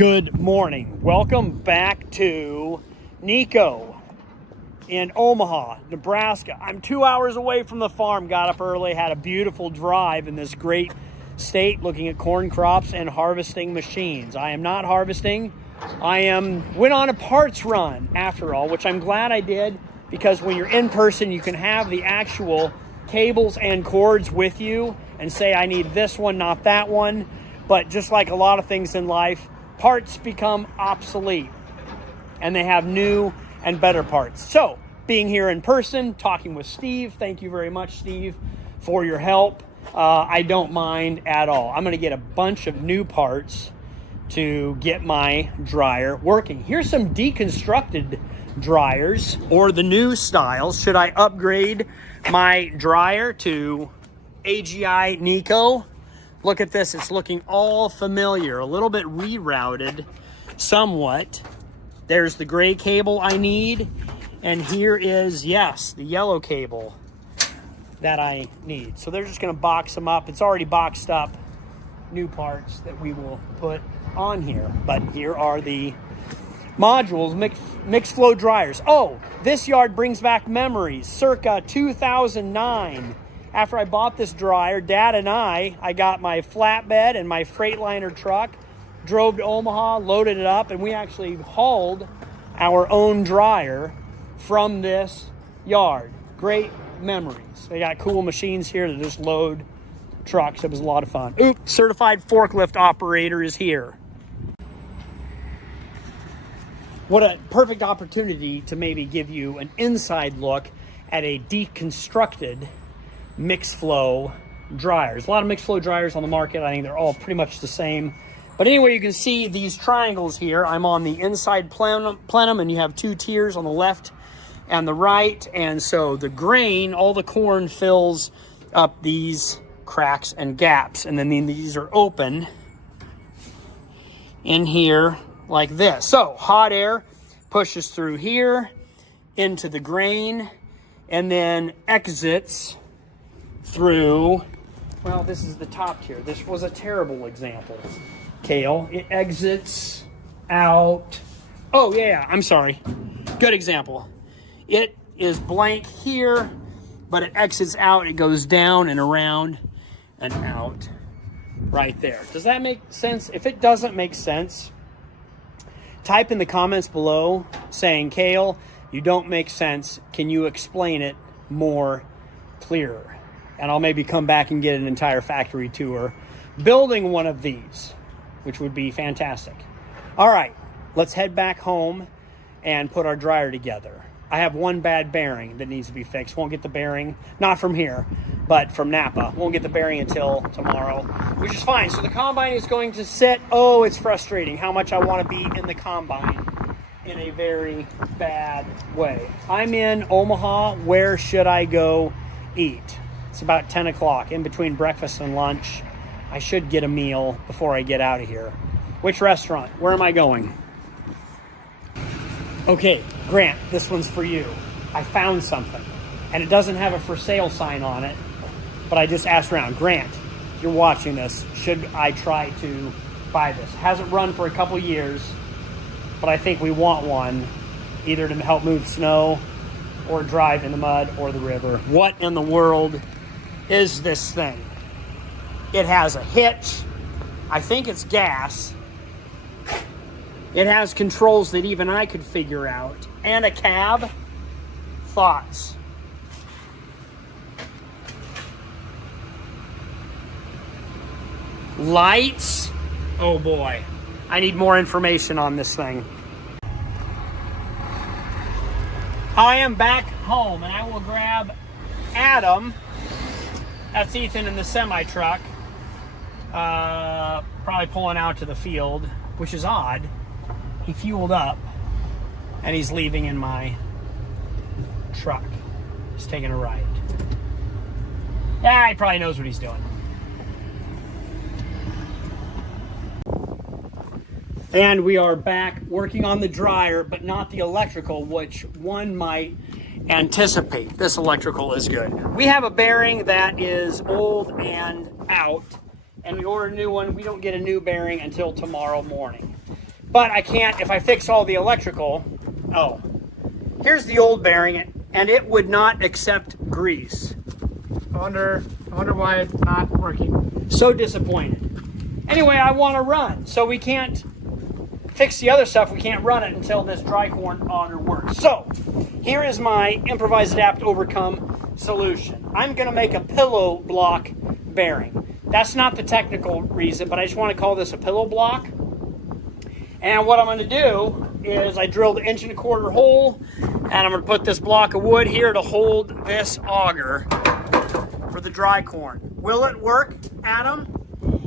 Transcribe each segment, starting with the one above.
Good morning. Welcome back to NeCo in Omaha, Nebraska. I'm 2 hours away from the farm. Got up early, had a beautiful drive in this great state looking at corn crops and harvesting machines. I am not harvesting. Went on a parts run after all, which I'm glad I did, because when you're in person, you can have the actual cables and cords with you and say, I need this one, not that one. But just like a lot of things in life, parts become obsolete and they have new and better parts. So being here in person, talking with Steve, thank you very much, Steve, for your help. I don't mind at all. I'm going to get a bunch of new parts to get my dryer working. Here's some deconstructed dryers, or the new styles. Should I upgrade my dryer to AGI NeCo? Look at this, it's looking all familiar, a little bit rerouted somewhat. There's the gray cable I need, and here is, yes, the yellow cable that I need. So they're just gonna box them up. It's already boxed up, new parts that we will put on here. But here are the modules, mixed flow dryers. Oh, this yard brings back memories, circa 2009. After I bought this dryer, Dad and I got my flatbed and my Freightliner truck, drove to Omaha, loaded it up, and we actually hauled our own dryer from this yard. Great memories. They got cool machines here to just load trucks. It was a lot of fun. Oops, certified forklift operator is here. What a perfect opportunity to maybe give you an inside look at a deconstructed mixed flow dryers. A lot of mixed flow dryers on the market. I think they're all pretty much the same. But anyway, you can see these triangles here. I'm on the inside plenum, and you have two tiers on the left and the right. And so the grain, all the corn fills up these cracks and gaps. And then these are open in here like this. So hot air pushes through here into the grain and then exits through, well, this is the top tier. This was a terrible example. Kale, it exits out. Oh yeah, I'm sorry. Good example. It is blank here, but it exits out. It goes down and around and out right there. Does that make sense? If it doesn't make sense, type in the comments below saying, Kale, you don't make sense. Can you explain it more clearer? And I'll maybe come back and get an entire factory tour building one of these, which would be fantastic. All right, let's head back home and put our dryer together. I have one bad bearing that needs to be fixed. Won't get the bearing, not from here, but from Napa. Won't get the bearing until tomorrow, which is fine. So the combine is going to sit. Oh, it's frustrating how much I want to be in the combine in a very bad way. I'm in Omaha. Where should I go eat? It's about 10 o'clock, in between breakfast and lunch. I should get a meal before I get out of here. Which restaurant? Where am I going? Okay, Grant, this one's for you. I found something, and it doesn't have a for sale sign on it, but I just asked around. Grant, if you're watching this, should I try to buy this? Hasn't run for a couple years, but I think we want one, either to help move snow or drive in the mud or the river. What in the world is this thing? It has a hitch. I think it's gas. It has controls that even I could figure out. And a cab. Thoughts? Lights? Oh boy. I need more information on this thing. I am back home, and I will grab Adam. That's Ethan in the semi-truck. Probably pulling out to the field, which is odd. He fueled up, and he's leaving in my truck. He's taking a ride. Yeah, he probably knows what he's doing. And we are back working on the dryer, but not the electrical, which one might anticipate. This electrical is good. We have a bearing that is old and out, and we ordered a new one. We don't get a new bearing until tomorrow morning. But I can't, if I fix all the electrical, oh, here's the old bearing, and it would not accept grease. I wonder why it's not working. So disappointed. Anyway, I want to run, so we can't fix the other stuff. We can't run it until this dry corn auger works. So here is my improvise, adapt, overcome solution. I'm going to make a pillow block bearing. That's not the technical reason, but I just want to call this a pillow block. And what I'm going to do is I drilled an 1.25 inch hole, and I'm going to put this block of wood here to hold this auger for the dry corn. Will it work, Adam?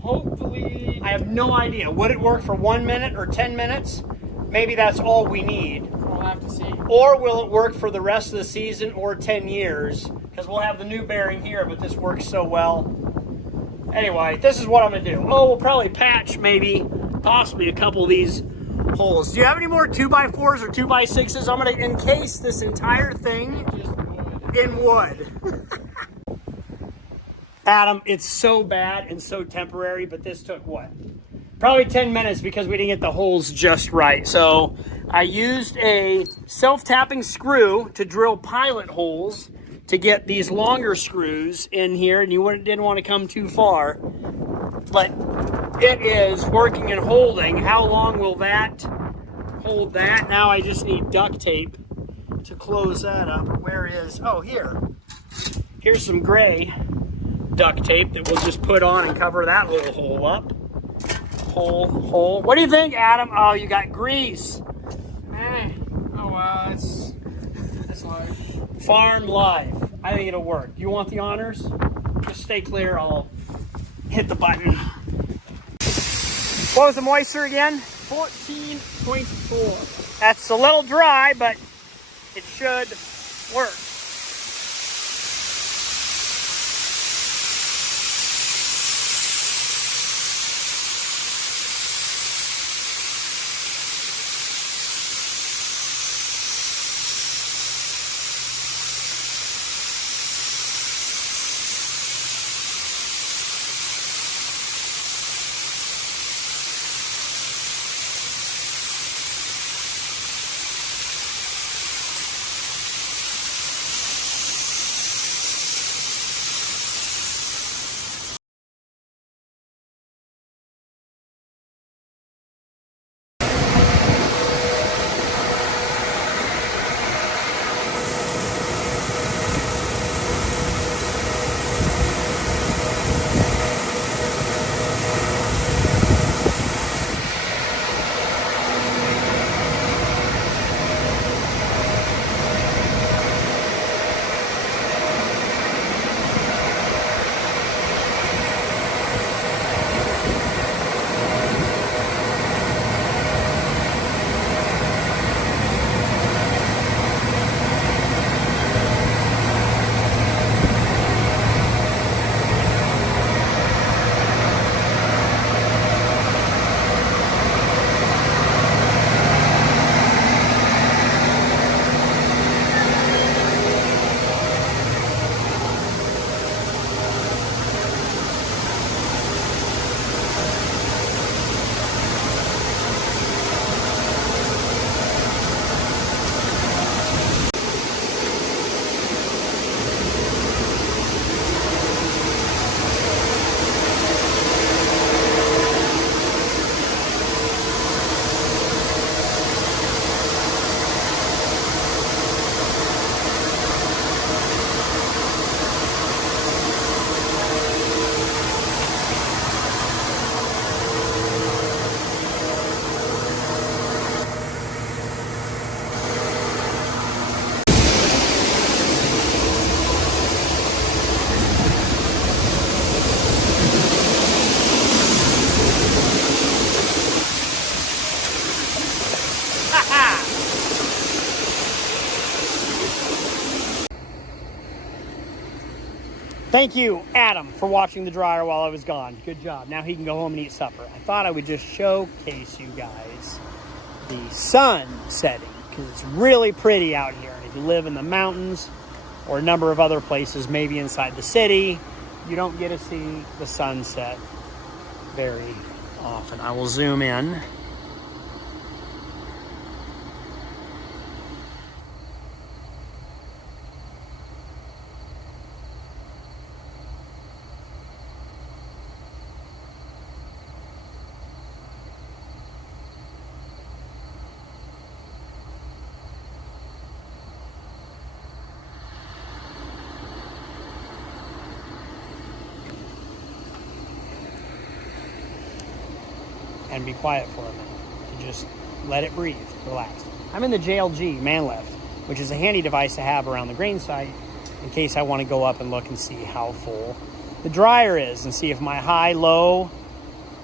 Hopefully. I have no idea. Would it work for 1 minute or 10 minutes? Maybe that's all we need. We'll have to see. Or will it work for the rest of the season or 10 years? Because we'll have the new bearing here, but this works so well. Anyway, this is what I'm going to do. Oh, we'll probably patch possibly a couple of these holes. Do you have any more 2x4s or 2x6s? I'm going to encase this entire thing in wood. Adam, it's so bad and so temporary, but this took what? Probably 10 minutes because we didn't get the holes just right. So I used a self-tapping screw to drill pilot holes to get these longer screws in here, and you didn't want to come too far. But it is working and holding. How long will that hold that? Now I just need duct tape to close that up. Where is, oh, here. Here's some gray duct tape that we'll just put on and cover that little hole up. Hole. What do you think, Adam? Oh, you got grease. Oh wow, that's life. Farm life. I think it'll work. You want the honors? Just stay clear. I'll hit the button. What was the moisture again? 14.4. That's a little dry, but it should work. Thank you, Adam, for watching the dryer while I was gone. Good job. Now he can go home and eat supper. I thought I would just showcase you guys the sun setting because it's really pretty out here. And if you live in the mountains or a number of other places, maybe inside the city, you don't get to see the sunset very often. I will zoom in. and be quiet for a minute. To just let it breathe, relax. I'm in the JLG man lift, which is a handy device to have around the grain site in case I want to go up and look and see how full the dryer is and see if my high-low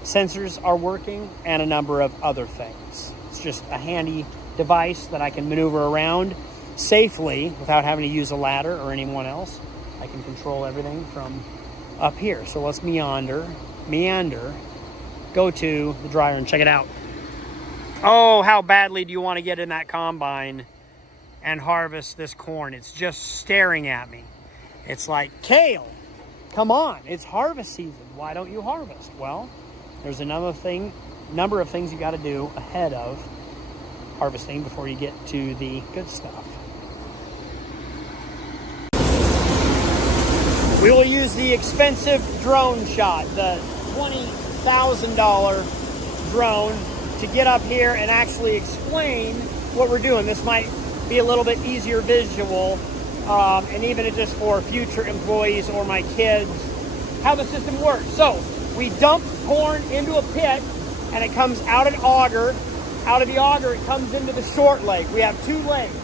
sensors are working and a number of other things. It's just a handy device that I can maneuver around safely without having to use a ladder or anyone else. I can control everything from up here. So let's meander, go to the dryer and check it out. Oh, how badly do you want to get in that combine and harvest this corn? It's just staring at me. It's like, Kale, come on, it's harvest season. Why don't you harvest? Well, there's number of things you got to do ahead of harvesting before you get to the good stuff. We will use the expensive drone shot, the $20,000 drone, to get up here and actually explain what we're doing. This might be a little bit easier visual, and even just for future employees or my kids, how the system works. So we dump corn into a pit, and it comes out an auger. Out of the auger, it comes into the short leg. We have two legs.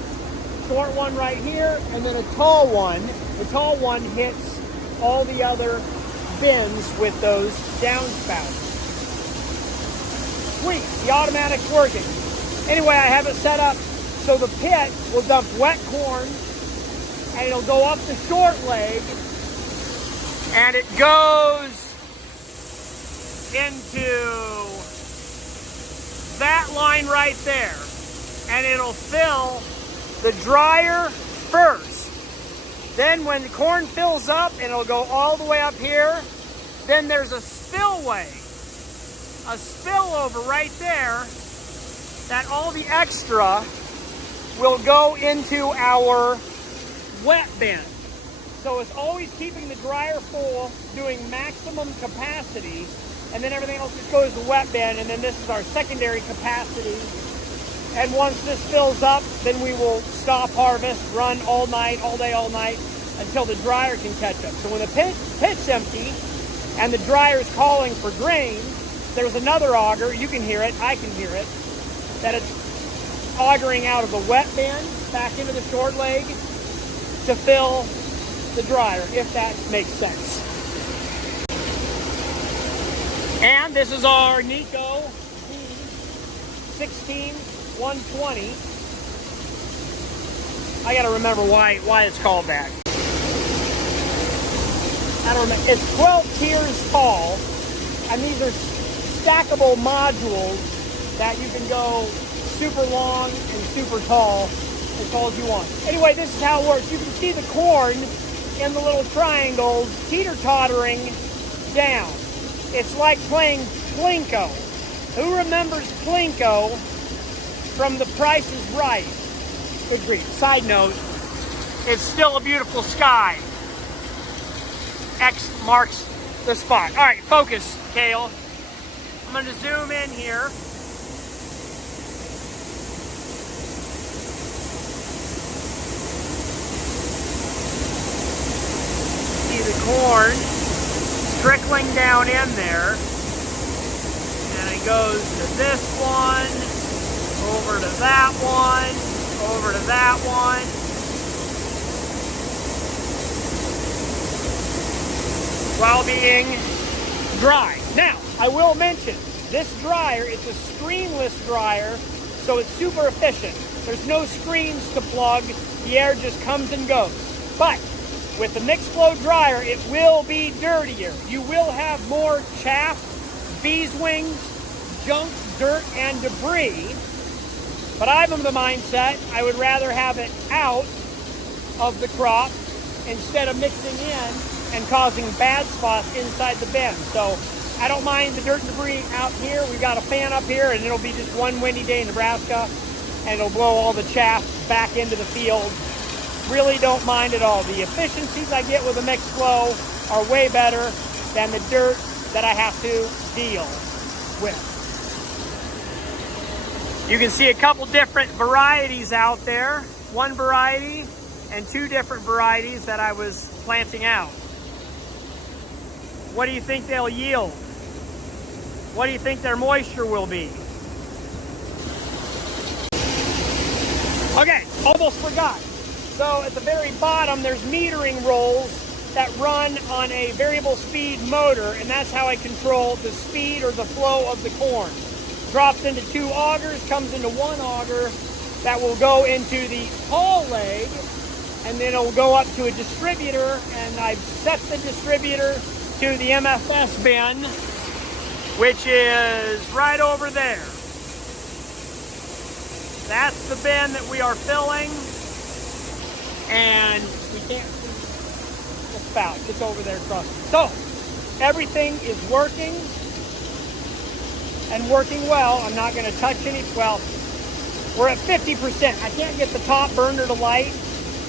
Short one right here, and then a tall one. The tall one hits all the other bins with those downspouts. Sweet, the automatic's working. Anyway, I have it set up so the pit will dump wet corn, and it'll go up the short leg, and it goes into that line right there, and it'll fill the dryer first. Then when the corn fills up, and it'll go all the way up here, then there's a spillway, a spillover right there, that all the extra will go into our wet bin. So it's always keeping the dryer full, doing maximum capacity, and then everything else just goes to wet bin, and then this is our secondary capacity. And once this fills up, then we will stop harvest, run all night, all day, all night, until the dryer can catch up. So when the pit's empty and the dryer's calling for grain, there's another auger, you can hear it, I can hear it, that it's augering out of the wet bin back into the short leg to fill the dryer, if that makes sense. And this is our NeCo 16120. I gotta remember why it's called that. I don't remember. It's 12 tiers tall, and these are stackable modules that you can go super long and super tall, as tall as you want. Anyway, this is how it works. You can see the corn in the little triangles teeter-tottering down. It's like playing Plinko. Who remembers Plinko from The Price is Right? Good grief. Side note, it's still a beautiful sky. X marks the spot. All right, focus, Kale. I'm going to zoom in here. See the corn trickling down in there. And it goes to this one, over to that one, over to that one. While being dry. Now, I will mention, this dryer, it's a screenless dryer, so it's super efficient. There's no screens to plug, the air just comes and goes. But with the mixed flow dryer, it will be dirtier. You will have more chaff, bees wings, junk, dirt, and debris. But I'm of the mindset, I would rather have it out of the crop instead of mixing in and causing bad spots inside the bin. So I don't mind the dirt and debris out here. We've got a fan up here, and it'll be just one windy day in Nebraska, and it'll blow all the chaff back into the field. Really don't mind at all. The efficiencies I get with a mixed flow are way better than the dirt that I have to deal with. You can see a couple different varieties out there. One variety and two different varieties that I was planting out. What do you think they'll yield? What do you think their moisture will be? Okay, almost forgot. So at the very bottom, there's metering rolls that run on a variable speed motor, and that's how I control the speed or the flow of the corn. Drops into 2 augers, comes into 1 auger that will go into the haul leg, and then it'll go up to a distributor, and I've set the distributor to the MFS bin, which is right over there. That's the bin that we are filling, and we can't see the spout. It's over there across. So everything is working and working well. I'm not going to touch any. Well, we're at 50%. I can't get the top burner to light.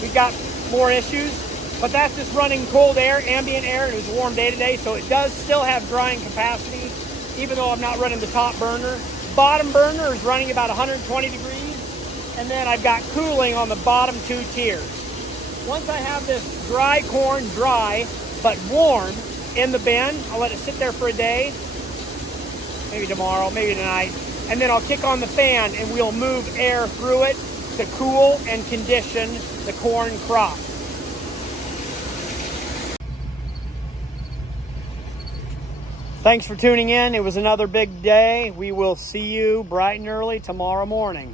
We've got more issues, but that's just running cold air, ambient air, and it was a warm day today, so it does still have drying capacity, even though I'm not running the top burner. Bottom burner is running about 120 degrees, and then I've got cooling on the bottom 2 tiers. Once I have this dry corn, dry but warm, in the bin, I'll let it sit there for a day, maybe tomorrow, maybe tonight, and then I'll kick on the fan and we'll move air through it to cool and condition the corn crop. Thanks for tuning in. It was another big day. We will see you bright and early tomorrow morning.